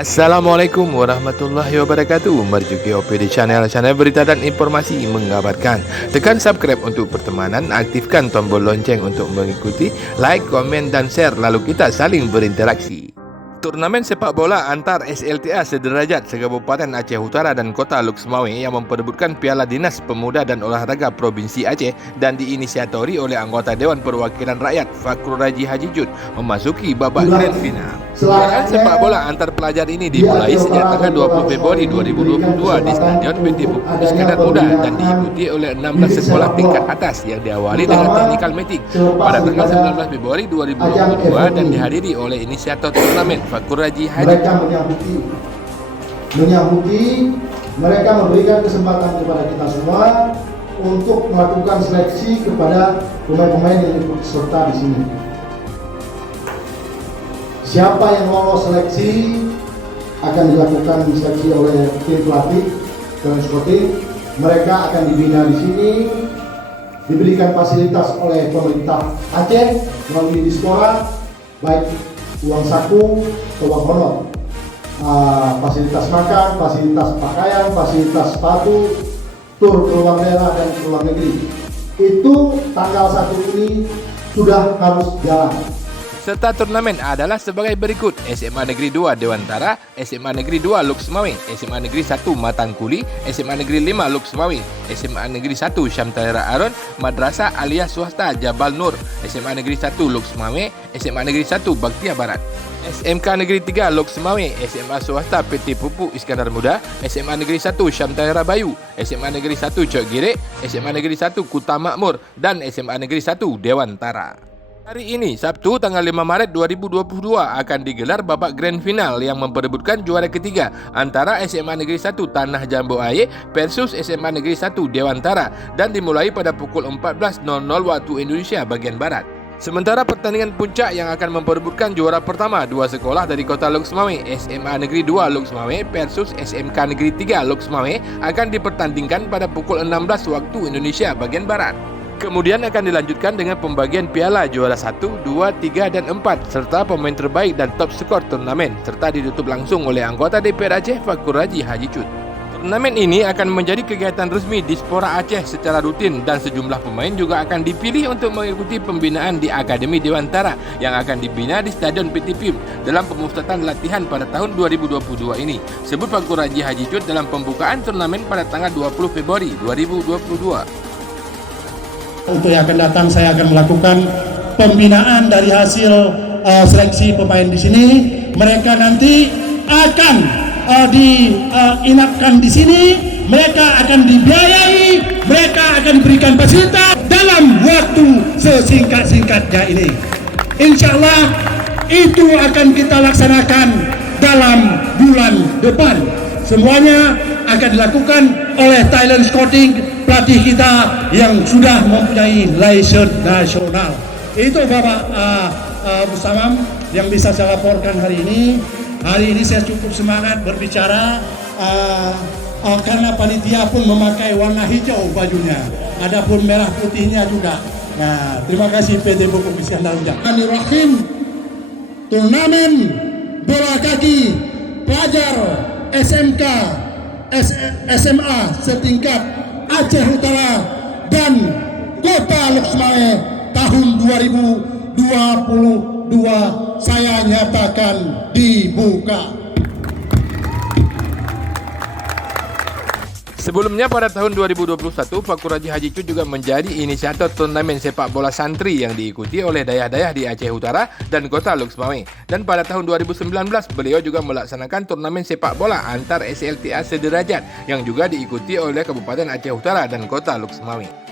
Assalamualaikum warahmatullahi wabarakatuh. Merjuki OPD Channel berita dan informasi mengabarkan. Tekan subscribe untuk pertemanan, aktifkan tombol lonceng untuk mengikuti, like, komen, dan share, lalu kita saling berinteraksi. Turnamen sepak bola antar SLTA sederajat se-Kabupaten Aceh Utara dan Kota Luk Semawe yang memperebutkan Piala Dinas Pemuda dan Olahraga Provinsi Aceh dan diinisiatori oleh anggota Dewan Perwakilan Rakyat Fakrul Raji Haji Jud memasuki babak grand final. Gelaran sepak bola antar pelajar ini dimulai sejak tanggal 20 Februari 2022 di Stadion PT Pupuk Iskandar Muda dan diikuti oleh 16 sekolah tingkat atas yang diawali dengan technical meeting pada tanggal 19 Februari 2022 dan dihadiri oleh inisiator turnamen Fakrul Raji Haji. Mereka memberikan kesempatan kepada kita semua untuk melakukan seleksi kepada pemain-pemain yang ikut serta di sini. Siapa yang lolos seleksi akan dilakukan seleksi oleh tim pelatih dan scouting. Mereka akan dibina di sini, diberikan fasilitas oleh pemerintah Aceh melalui Dispora, baik uang saku atau uang honor, fasilitas makan, fasilitas pakaian, fasilitas sepatu, tur ke luar daerah dan ke luar negeri. Itu tanggal 1 ini sudah harus jalan. Serta turnamen adalah sebagai berikut: SMA Negeri 2 Dewantara, SMA Negeri 2 Luk Semawe, SMA Negeri 1 Matangkuli, SMA Negeri 5 Luk Semawe, SMA Negeri 1 Syamtalera Aron, Madrasah Aliyah Swasta Jabal Nur, SMA Negeri 1 Luk Semawe, SMA Negeri 1 Baktia Barat, SMK Negeri 3 Luk Semawe, SMA Swasta PT Pupuk Iskandar Muda, SMA Negeri 1 Syamtalera Bayu, SMA Negeri 1 Cok Girek, SMA Negeri 1 Kuta Makmur, dan SMA Negeri 1 Dewantara. Hari ini, Sabtu tanggal 5 Maret 2022 akan digelar babak grand final yang memperebutkan juara ketiga antara SMA Negeri 1 Tanah Jambu Air versus SMA Negeri 1 Dewantara dan dimulai pada pukul 14.00 waktu Indonesia bagian Barat. Sementara pertandingan puncak yang akan memperebutkan juara pertama dua sekolah dari Kota Luk Semawe, SMA Negeri 2 Luk Semawe versus SMK Negeri 3 Luk Semawe akan dipertandingkan pada pukul 16 waktu Indonesia bagian Barat. Kemudian akan dilanjutkan dengan pembagian piala juara 1, 2, 3, dan 4 serta pemain terbaik dan top skor turnamen serta ditutup langsung oleh anggota DPR Aceh Fakrul Raji Haji Jud. Turnamen ini akan menjadi kegiatan resmi Dispora Aceh secara rutin dan sejumlah pemain juga akan dipilih untuk mengikuti pembinaan di Akademi Dewantara yang akan dibina di Stadion PT PIM dalam pemusatan latihan pada tahun 2022 ini, sebut Fakrul Raji Haji Jud dalam pembukaan turnamen pada tanggal 20 Februari 2022. Untuk yang akan datang saya akan melakukan pembinaan dari hasil seleksi pemain di sini. Mereka nanti akan diinapkan di sini, mereka akan dibiayai, mereka akan diberikan fasilitas dalam waktu sesingkat-singkatnya ini. Insya Allah itu akan kita laksanakan dalam bulan depan. Semuanya akan dilakukan oleh talent scouting pelatih kita yang sudah mempunyai lisensi nasional. Itu Bapak Musamam yang bisa saya laporkan hari ini. Hari ini saya cukup semangat berbicara karena panitia pun memakai warna hijau bajunya. Adapun merah putihnya juga. Nah, terima kasih PT Pupuk Iskandar Muda. Rahim, turnamen bola kaki pelajar SMK, SMA setingkat Aceh Utara dan Kota Luk Semawe tahun 2022 saya nyatakan dibuka. Sebelumnya pada tahun 2021, Fakrul Raji Haji Jud juga menjadi inisiator turnamen sepak bola santri yang diikuti oleh daerah-daerah di Aceh Utara dan Kota Luk Semawe. Dan pada tahun 2019, beliau juga melaksanakan turnamen sepak bola antar SLTA sederajat yang juga diikuti oleh Kabupaten Aceh Utara dan Kota Luk Semawe.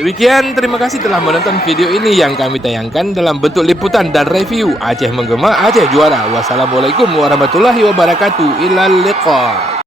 Demikian, terima kasih telah menonton video ini yang kami tayangkan dalam bentuk liputan dan review Aceh menggema, Aceh juara. Wassalamualaikum warahmatullahi wabarakatuh. Ilal liqa.